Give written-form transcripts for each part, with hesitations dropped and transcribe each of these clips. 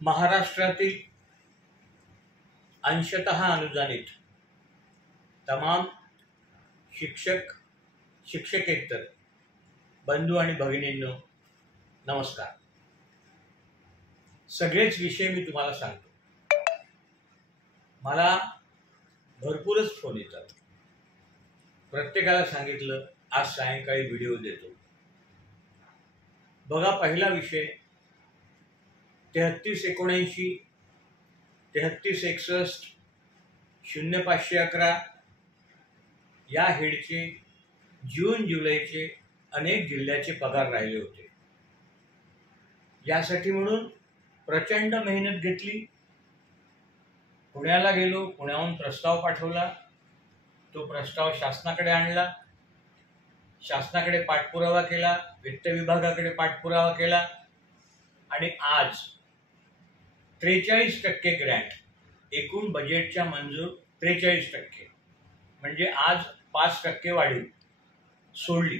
महाराष्ट्रातील अंशतः अनुदानित तमाम शिक्षक शिक्षकेतर बंधू आणि भगिनींनो नमस्कार। सगळेच विषय मी तुम्हाला सांगतो। मला भरपूरच फोन येतात। प्रत्येकाला सांगितलं आज सायंकाळी व्हिडिओ देतो। बघा, पहिला विषय 3379 3361 0511 या हेडचे जून जुलैचे अनेक जिल्ह्याचे पगार राहिले होते। यासाठी म्हणून प्रचंड मेहनत घेतली। पुण्याला गेलो, पुण्याहून प्रस्ताव पाठवला, तो प्रस्ताव शासनाकडे आणला, शासनाकडे पाठपुरावा केला, वित्त विभागाकडे पाठपुरावा केला आणि आज 43% ग्रँट एकूण बजेटच्या मंजूर 43%, म्हणजे आज 5% वाढीव सोडली।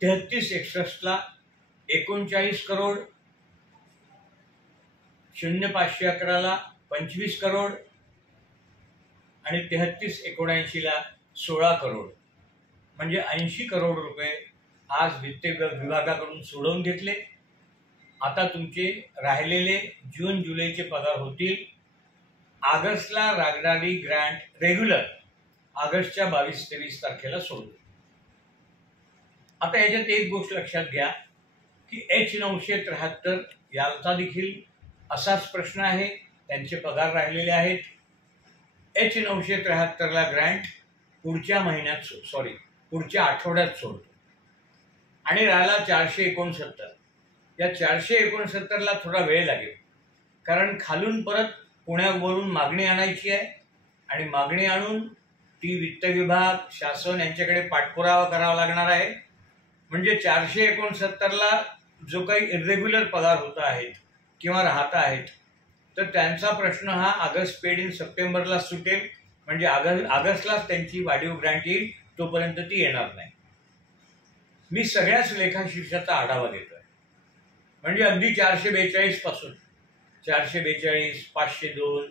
3361ला 39 करोड, 0511ला 25 करोड आणि 3379ला 16 करोड, म्हणजे 80 करोड रुपये आज वित्त विभागाकडून सोडवून घेतले। आता तुमचे राहिलेले जून जुलैचे पगार होतील। ऑगस्टला लागणारी ग्रँट रेग्युलर ऑगस्टच्या 22-23 तारखेला सोडली। आता याच्यात एक गोष्ट लक्षात घ्या की H973 याचा देखील असाच प्रश्न आहे, त्यांचे पगार राहिलेले आहेत। H973ला ग्रँट पुढच्या आठवड्यात सोडतो आणि राहिला 469। या 469ला थोडा वेळ लागेल, कारण खालून परत पुण्यावरून मागणी आणायची आहे आणि मागणी आणून ती वित्त विभाग शासन यांच्याकडे पाठपुरावा करावा लागणार आहे। म्हणजे 469ला जो काही इरेग्युलर पगार होत आहेत किंवा राहत आहेत तर त्यांचा प्रश्न हा ऑगस्ट पेड इन सप्टेंबरला सुटेल, म्हणजे ऑगस्टलाच त्यांची वाढीव ग्रँट येईल, तोपर्यंत ती येणार नाही। मी सगळ्याच लेखाशीर्षाचा आढावा घेतोय, म्हणजे अगदी 442 पासून 442, 502,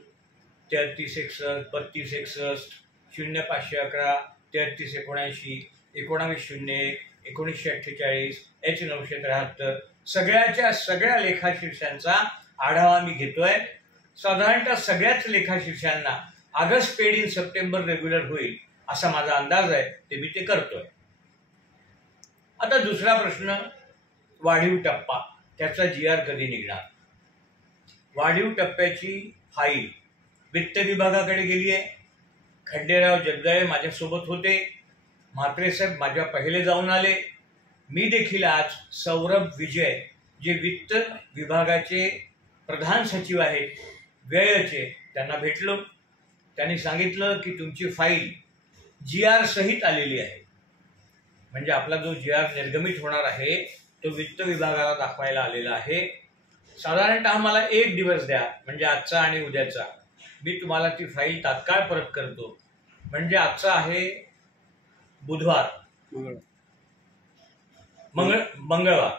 3361, 3261, 0511, 3379, 1901, 1948, H973 सगळ्या लेखाशीर्षांचा आढावा मी घेतोय। साधारणतः सगळ्याच लेखाशीर्षांना August paid in September regular होईल असा माझा अंदाज आहे, ते मी ते करतोय। आता दुसरा प्रश्न, वाढीव टप्पा, त्याचा GR कधी निघणार? वाढीव टप्प्याची फाईल वित्त विभागाकडे गेली आहे। खंडेराव जगदाळे माझ्यासोबत होते, म्हात्रे साहेब माझ्या पहिले जाऊन आले। मी देखील आज सौरभ विजय जे वित्त विभागाचे प्रधान सचिव आहेत व्ययचे, त्यांना भेटलो। त्यांनी सांगितलं की तुमची फाईल GR सहित आलेली आहे, म्हणजे आपला जो GR निर्गमित होणार आहे तो वित्त विभागाला दाखवायला आलेला आहे। साधारणतः मला 1 दिवस द्या, म्हणजे आजचा आणि उद्याचा, मी तुम्हाला ती फाईल तात्काळ परत करतो। म्हणजे आजचा आहे बुधवार, मंगळवार,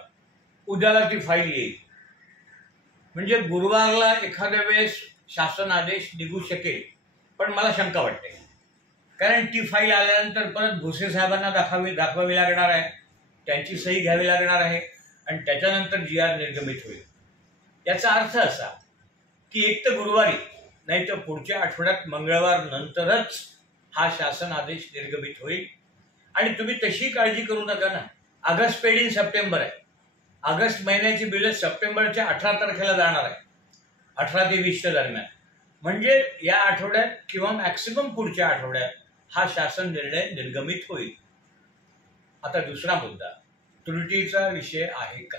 उद्याला ती फाईल येईल। म्हणजे गुरुवारला एखाद्या वेळेस शासन आदेश निघू शकेल, पण मला शंका वाटते, कारण ती फाईल आल्यानंतर परत भुसे साहेबांना दाखवावी लागणार आहे, त्यांची सही घ्यावी लागणार आहे आणि त्याच्यानंतर GR निर्गमित होईल। याचा अर्थ असा की एक तर गुरुवारी नाही तर पुढच्या आठवड्यात मंगळवार नंतरच हा शासन आदेश निर्गमित होईल। आणि तुम्ही तशी काळजी करू नका ना, ऑगस्ट पेड इन सप्टेंबर आहे, ऑगस्ट महिन्याची बिल सप्टेंबरच्या 18 तारखेला जाणार आहे, 18 ते 20च्या दरम्यान, म्हणजे या आठवड्यात किंवा मॅक्सिमम पुढच्या आठवड्यात हा शासन निर्णय निर्गमित होईल। आता दुसरा मुद्दा, त्रुटीचा विषय आहे का?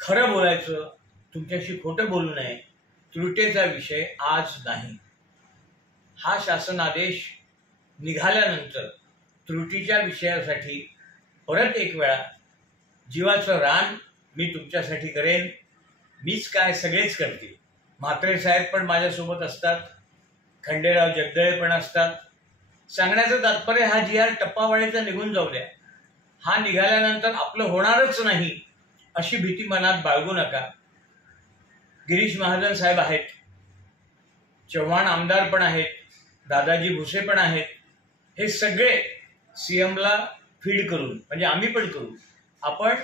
खरं बोलायचं, तुमच्याशी खोटं बोलू नये, त्रुटीचा विषय आज नाही। हा शासन आदेश निघाल्यानंतर त्रुटीच्या विषयासाठी परत एक वेळा जीवाचं रान मी तुमच्यासाठी करेन। मीच काय, सगळेच करतील। म्हात्रे साहेब पण माझ्यासोबत असतात, खंडेराव जगदाळे पण असतात। सांगण्याचं तात्पर्य हा GR टप्पावाढीचा निघून जाऊ द्या, हा निघाल्यानंतर आपलं होणारच नाही अशी भीती मनात बाळगू नका. गिरीश महाजन साहेब आहेत, चव्हाण आमदार पण आहेत, दादाजी भुसे पण आहेत. हे सगळे सीएमला फीड करून, म्हणजे आम्ही पण करू, आपण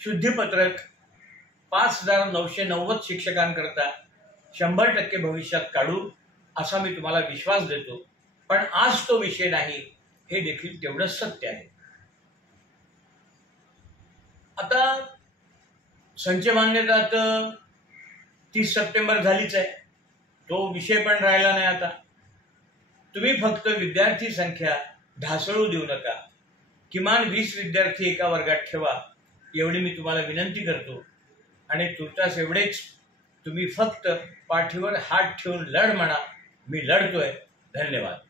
शुद्धीपत्रक 5,990 शिक्षकांकरता 100% भविष्यात काढू असा मी तुम्हाला विश्वास देतो. पण आज तो विषय नाही हे देखील तेवढंच सत्य आहे. आता संच मान्यता तर 30 सप्टेंबर झालीच आहे, तो विषय पण राहिला नाही. आता तुम्ही फक्त विद्यार्थी संख्या ढासळू देऊ नका. किमान 20 विद्यार्थी एका वर्गात ठेवा एवढी मी तुम्हाला विनंती करतो. आणि तुर्तास एवढेच, तुम्ही फक्त पाठीवर हात ठेवून लढ म्हणा. मी लढतोय. धन्यवाद.